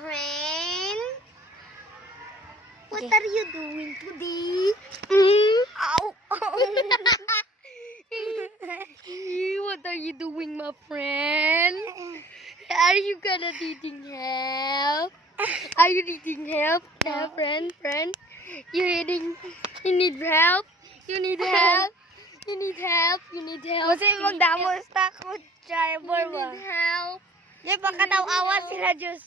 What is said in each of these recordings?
friend. What Okay. are you doing today? Ow! What are you doing, my friend? Are you gonna needing help? Are you needing help? No. Friend? You need help? You need help? You need help? You need help? Kasi magdamos ta ko, driver You ba? need help? Di ba katawa sila, Diyos?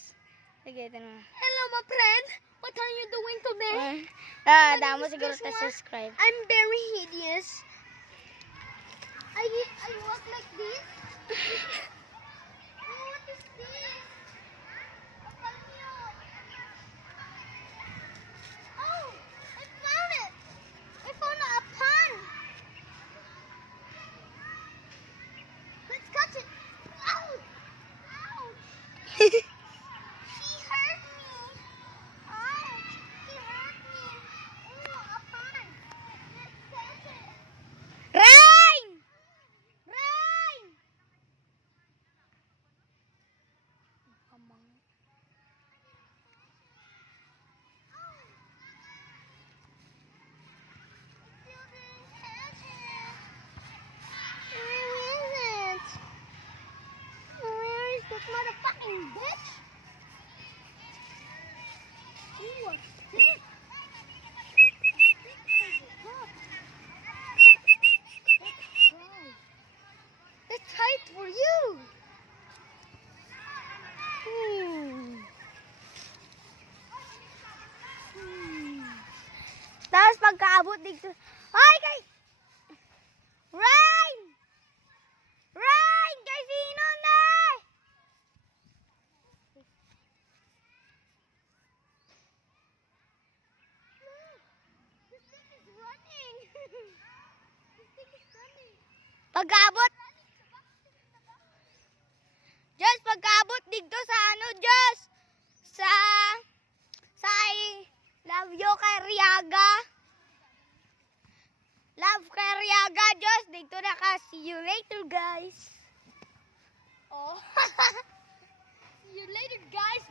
Sige, ito na. Hello, my friend. What are you doing today? Damo siguro this ta one? subscribe. I'm very hideous. I walk like this. Oh, what is this? A palmyot. Oh, I found it. I found a pond. Let's catch it. Ow! Ouch! He hurt me. Ouch! He hurt me. Oh, a pond. Let's catch it. Rain! Rain! Still didn't catch it. Where is it? Where is this motherfucking bitch? Ooh, what's this? Let's try it for you. Tapos pagkaabot dito, ay kay Rain! Rain! Kay sino na? This thing is running. This thing is running. Pagkaabot, Diyos, pagkaabot dito sa ano, Diyos? Sa I love you kay Riaga. Love kay Riaga, Diyos. Dito na ka. See you later, guys. Oh. See you later, guys.